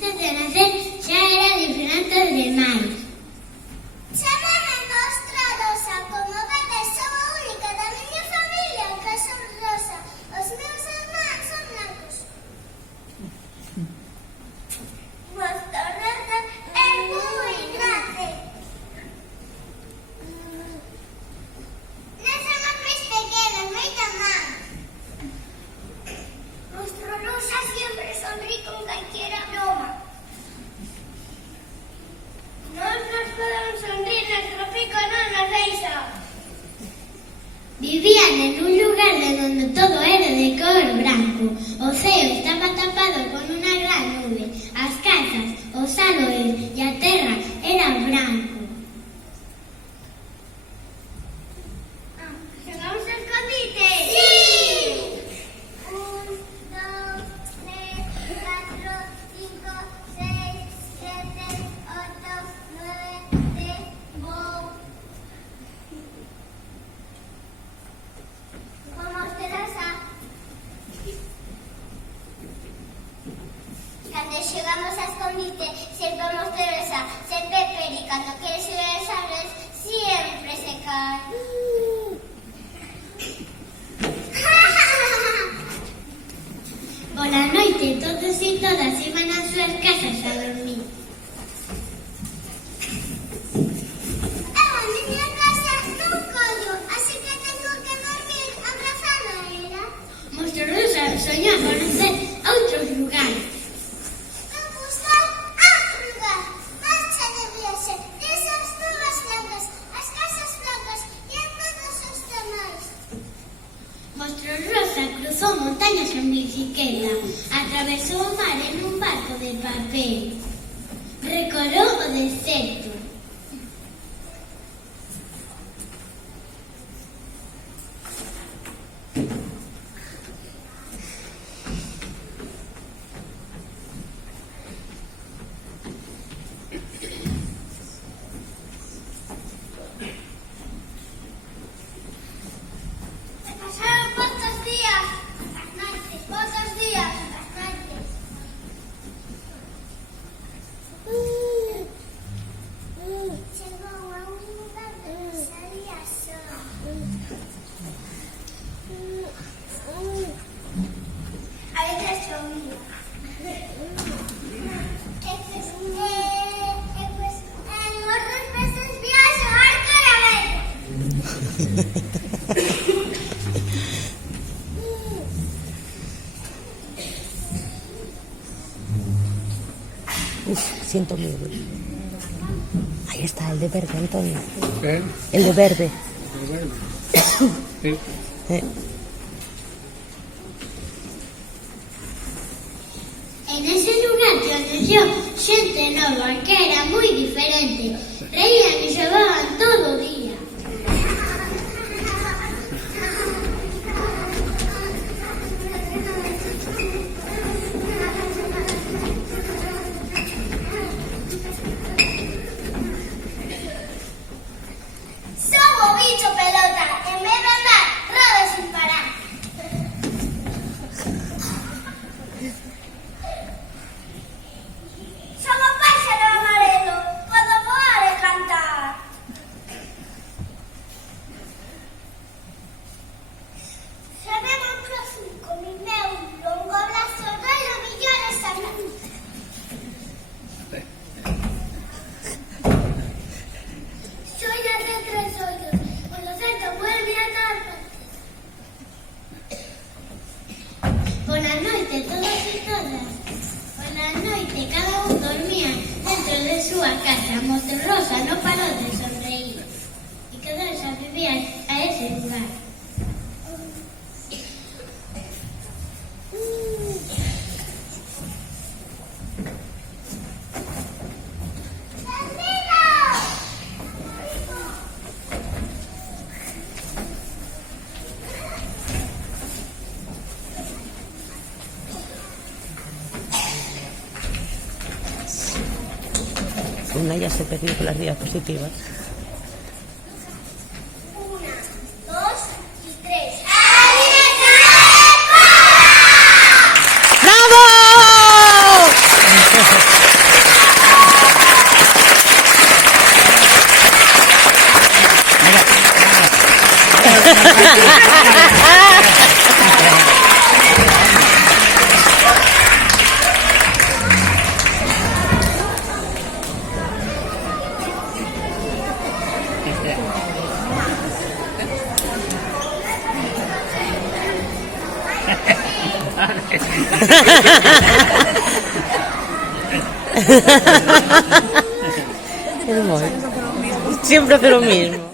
Antes de nacer xa era diferente dos demais. Chámame Mostra Rosa, como vedes sou a única da miña familia que son rosa. Os meus irmáns son blancos. Mostra Rosa é moi grande. Non son os máis pequenos, moito máis. Mostra Rosa sempre sonríe con calquera broma. Non nos podemos sonrir, nuestro pico non nos deixa. Vivían en un lugar donde todo era de color branco. O ceo estaba tapado con una gran nube. As casas, os árboles e a terra eran branco. Xogamos ao escondite? Sí! 1, 2, 3, 4, 5, 6, 7, 8, 9, 10, vou. Vamos, Teresa. Cando xogamos a escondite, sempre vamos Teresa, sempre Peri. Cando quere xogar as árboles, sempre se cae. Pola noite todos e todas iban ás súas casas a dormir. Eu a miña casa non collo, así que tengo que dormir abrazada a ela. Mostra Rosa soñou a conocer outros lugares. Vou buscar outro lugar. Marcha de viaxe, desas nubes blancas, as casas blancas e a todos os demais. Mostra Rosa cruzou montañas en bicicleta, atravesou o mar en un barco de papel, recorreu o deserto. Pasaron poucos días, as noites, poucos días, as noites. Chegou a un lugar donde salía sol. A veces llovía. Outras veces viaxo harto e a ver. Uf, siento miedo. Ahí está, el de verde, Antonio. ¿Eh? El de verde. Sí. En ese lugar conoció xente nova que era moi diferente. Reían e xogaban todo o día. Son o bicho pelota, en vez de andar, rodo sin parar. Son o páxaro amarelo, podo voar e cantar. Sabemos próximo con mi meu longo brazo, doi o millón esta noite. Soy de tres hoyos, por lo tanto vuelve a casa. Pola noite todos e todas, pola noite cada un dormía dentro de súa casa. Mostra Rosa non parou de sonreír e quedou a vivir a ese lugar. Una ya se perdió con las diapositivas. 1, 2 y 3. ¡Bravo! Es muy- Siempre hace lo mismo.